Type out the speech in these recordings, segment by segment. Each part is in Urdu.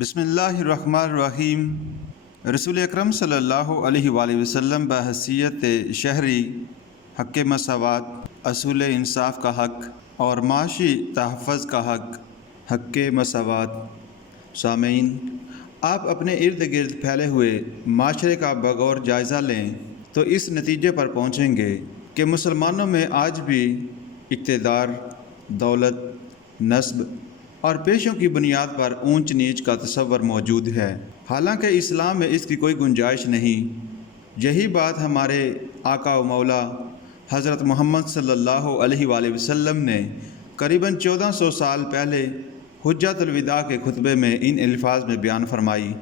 بسم اللہ الرحمن الرحیم۔ رسول اکرم صلی اللہ علیہ وآلہ وسلم بحیثیت شہری حق مساوات، اصول انصاف کا حق اور معاشی تحفظ کا حق، حق مساوات۔ سامعین، آپ اپنے ارد گرد پھیلے ہوئے معاشرے کا بغور جائزہ لیں تو اس نتیجے پر پہنچیں گے کہ مسلمانوں میں آج بھی اقتدار، دولت، نسب اور پیشوں کی بنیاد پر اونچ نیچ کا تصور موجود ہے، حالانکہ اسلام میں اس کی کوئی گنجائش نہیں۔ یہی بات ہمارے آقا و مولا حضرت محمد صلی اللہ علیہ وآلہ وسلم نے قریباً 1400 سال پہلے حجۃ الوداع کے خطبے میں ان الفاظ میں بیان فرمائی: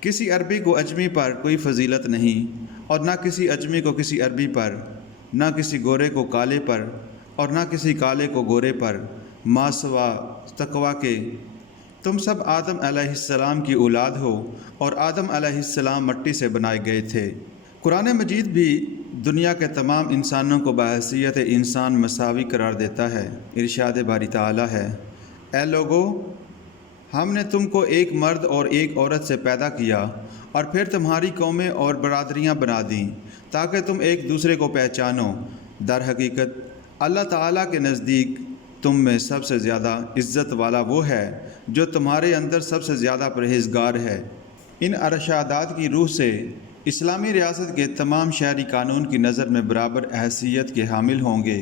کسی عربی کو اجمی پر کوئی فضیلت نہیں، اور نہ کسی اجمی کو کسی عربی پر، نہ کسی گورے کو کالے پر، اور نہ کسی کالے کو گورے پر، ماسوا تقویٰ کے تم سب آدم علیہ السلام کی اولاد ہو، اور آدم علیہ السلام مٹی سے بنائے گئے تھے۔ قرآن مجید بھی دنیا کے تمام انسانوں کو بحیثیت انسان مساوی قرار دیتا ہے۔ ارشاد باری تعالیٰ ہے: اے لوگو، ہم نے تم کو ایک مرد اور ایک عورت سے پیدا کیا اور پھر تمہاری قومیں اور برادریاں بنا دیں تاکہ تم ایک دوسرے کو پہچانو۔ در حقیقت اللہ تعالیٰ کے نزدیک تم میں سب سے زیادہ عزت والا وہ ہے جو تمہارے اندر سب سے زیادہ پرہیزگار ہے۔ ان ارشادات کی روح سے اسلامی ریاست کے تمام شہری قانون کی نظر میں برابر حیثیت کے حامل ہوں گے۔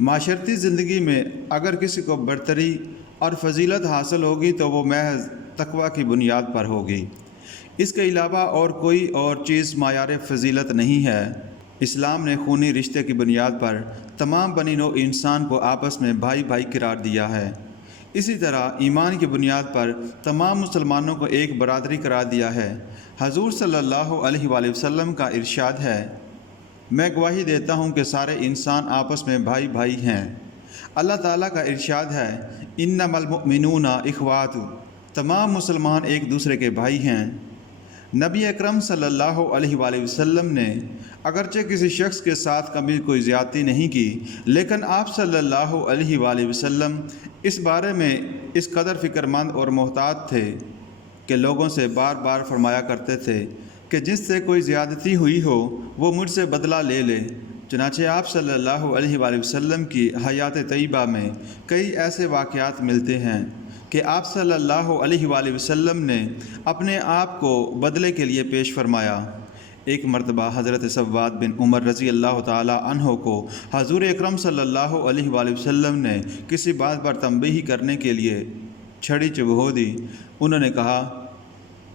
معاشرتی زندگی میں اگر کسی کو برتری اور فضیلت حاصل ہوگی تو وہ محض تقویٰ کی بنیاد پر ہوگی۔ اس کے علاوہ اور کوئی اور چیز معیار فضیلت نہیں ہے۔ اسلام نے خونی رشتے کی بنیاد پر تمام بنی نوع انسان کو آپس میں بھائی بھائی قرار دیا ہے۔ اسی طرح ایمان کی بنیاد پر تمام مسلمانوں کو ایک برادری قرار دیا ہے۔ حضور صلی اللہ علیہ وآلہ وسلم کا ارشاد ہے: میں گواہی دیتا ہوں کہ سارے انسان آپس میں بھائی بھائی ہیں۔ اللہ تعالیٰ کا ارشاد ہے: انما المؤمنون اخوات، تمام مسلمان ایک دوسرے کے بھائی ہیں۔ نبی اکرم صلی اللہ علیہ وآلہ وسلم نے اگرچہ کسی شخص کے ساتھ کبھی کوئی زیادتی نہیں کی، لیکن آپ صلی اللہ علیہ وآلہ وسلم اس بارے میں اس قدر فکر مند اور محتاط تھے کہ لوگوں سے بار بار فرمایا کرتے تھے کہ جس سے کوئی زیادتی ہوئی ہو وہ مجھ سے بدلہ لے لے۔ چنانچہ آپ صلی اللہ علیہ وآلہ وسلم کی حیات طیبہ میں کئی ایسے واقعات ملتے ہیں کہ آپ صلی اللہ علیہ وآلہ وسلم نے اپنے آپ کو بدلے کے لیے پیش فرمایا۔ ایک مرتبہ حضرت مساوات بن عمر رضی اللہ تعالیٰ عنہ کو حضور اکرم صلی اللہ علیہ وآلہ وسلم نے کسی بات پر تنبیہ کرنے کے لیے چھڑی چبھو دی۔ انہوں نے کہا: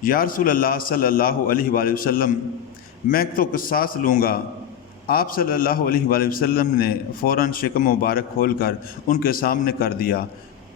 یا رسول اللہ صلی اللہ علیہ وآلہ وسلم، میں تو قصاص لوں گا۔ آپ صلی اللہ علیہ وآلہ وسلم نے فوراً شکم مبارک کھول کر ان کے سامنے کر دیا۔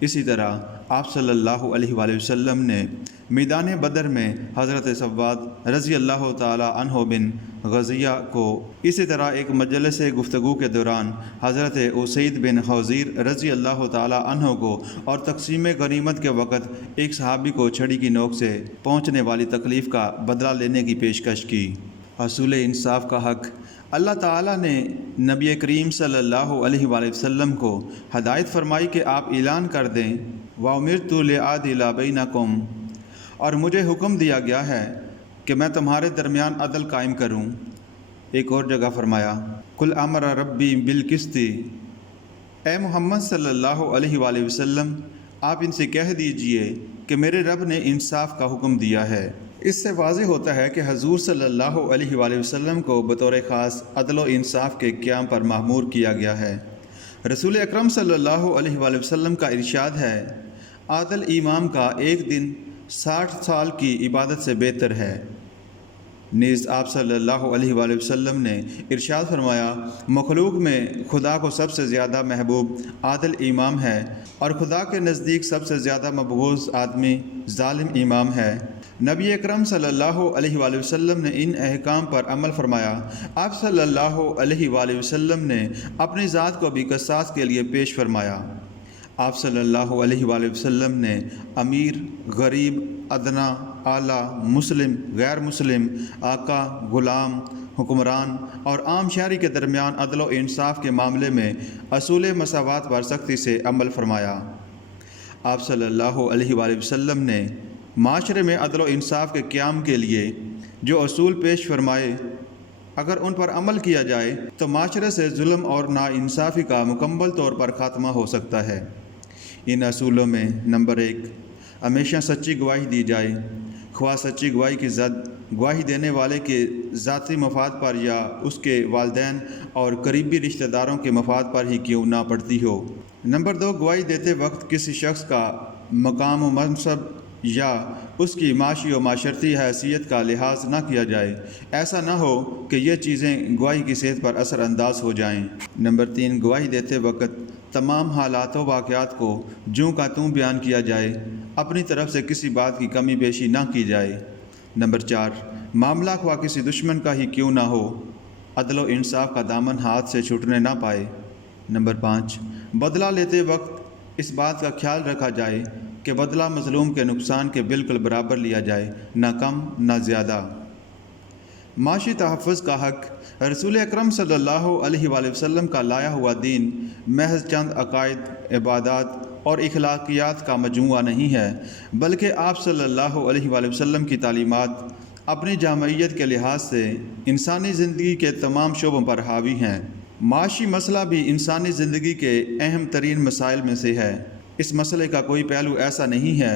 اسی طرح آپ صلی اللہ علیہ وآلہ وسلم نے میدان بدر میں حضرت مساوات رضی اللہ تعالیٰ عنہ بن غزیہ کو، اسی طرح ایک مجلس گفتگو کے دوران حضرت اسید بن حضیر رضی اللہ تعالیٰ عنہ کو، اور تقسیم غنیمت کے وقت ایک صحابی کو چھڑی کی نوک سے پہنچنے والی تکلیف کا بدلہ لینے کی پیشکش کی۔ حصول انصاف کا حق۔ اللہ تعالیٰ نے نبی کریم صلی اللہ علیہ وآلہ وسلم کو ہدایت فرمائی کہ آپ اعلان کر دیں: وَأُمِرْتُ لِأَعْدِلَ بَيْنَكُمْ، اور مجھے حکم دیا گیا ہے کہ میں تمہارے درمیان عدل قائم کروں۔ ایک اور جگہ فرمایا: قُلْ أَمَرَ رَبِّي بِالْقِسْطِ، اے محمد صلی اللہ علیہ وآلہ وسلم، آپ ان سے کہہ دیجئے کہ میرے رب نے انصاف کا حکم دیا ہے۔ اس سے واضح ہوتا ہے کہ حضور صلی اللہ علیہ وآلہ وسلم کو بطور خاص عدل و انصاف کے قیام پر مأمور کیا گیا ہے۔ رسول اکرم صلی اللہ علیہ وآلہ وسلم کا ارشاد ہے: عادل امام کا ایک دن 60 سال کی عبادت سے بہتر ہے۔ نیز آپ صلی اللہ علیہ وآلہ وسلم نے ارشاد فرمایا: مخلوق میں خدا کو سب سے زیادہ محبوب عادل امام ہے، اور خدا کے نزدیک سب سے زیادہ مبغوض آدمی ظالم امام ہے۔ نبی اکرم صلی اللہ علیہ وآلہ وسلم نے ان احکام پر عمل فرمایا۔ آپ صلی اللہ علیہ وآلہ وسلم نے اپنی ذات کو بھی قصاص کے لیے پیش فرمایا۔ آپ صلی اللہ علیہ وآلہ وسلم نے امیر، غریب، ادنا، اعلیٰ، مسلم، غیر مسلم، آقا، غلام، حکمران اور عام شہری کے درمیان عدل و انصاف کے معاملے میں اصول مساوات پر سختی سے عمل فرمایا۔ آپ صلی اللہ علیہ وآلہ وسلم نے معاشرے میں عدل و انصاف کے قیام کے لیے جو اصول پیش فرمائے اگر ان پر عمل کیا جائے تو معاشرے سے ظلم اور ناانصافی کا مکمل طور پر خاتمہ ہو سکتا ہے۔ ان اصولوں میں نمبر 1، ہمیشہ سچی گواہی دی جائے، خواہ سچی گواہی کی زد گواہی دینے والے کے ذاتی مفاد پر یا اس کے والدین اور قریبی رشتہ داروں کے مفاد پر ہی کیوں نہ پڑتی ہو۔ نمبر 2، گواہی دیتے وقت کسی شخص کا مقام و منصب یا اس کی معاشی و معاشرتی حیثیت کا لحاظ نہ کیا جائے۔ ایسا نہ ہو کہ یہ چیزیں گواہی کی صحت پر اثر انداز ہو جائیں۔ نمبر 3، گواہی دیتے وقت تمام حالات و واقعات کو جوں کا توں بیان کیا جائے، اپنی طرف سے کسی بات کی کمی بیشی نہ کی جائے۔ نمبر 4، معاملہ خواہ کسی دشمن کا ہی کیوں نہ ہو، عدل و انصاف کا دامن ہاتھ سے چھوٹنے نہ پائے۔ نمبر 5، بدلہ لیتے وقت اس بات کا خیال رکھا جائے کہ بدلہ مظلوم کے نقصان کے بالکل برابر لیا جائے، نہ کم نہ زیادہ۔ معاشی تحفظ کا حق رسول اکرم صلی اللہ علیہ وآلہ وسلم کا لایا ہوا دین محض چند عقائد، عبادات اور اخلاقیات کا مجموعہ نہیں ہے، بلکہ آپ صلی اللہ علیہ وآلہ وسلم کی تعلیمات اپنی جامعیت کے لحاظ سے انسانی زندگی کے تمام شعبوں پر حاوی ہیں۔ معاشی مسئلہ بھی انسانی زندگی کے اہم ترین مسائل میں سے ہے۔ اس مسئلے کا کوئی پہلو ایسا نہیں ہے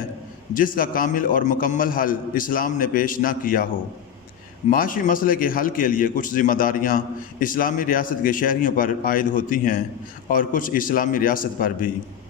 جس کا کامل اور مکمل حل اسلام نے پیش نہ کیا ہو۔ معاشی مسئلے کے حل کے لیے کچھ ذمہ داریاں اسلامی ریاست کے شہریوں پر عائد ہوتی ہیں اور کچھ اسلامی ریاست پر بھی۔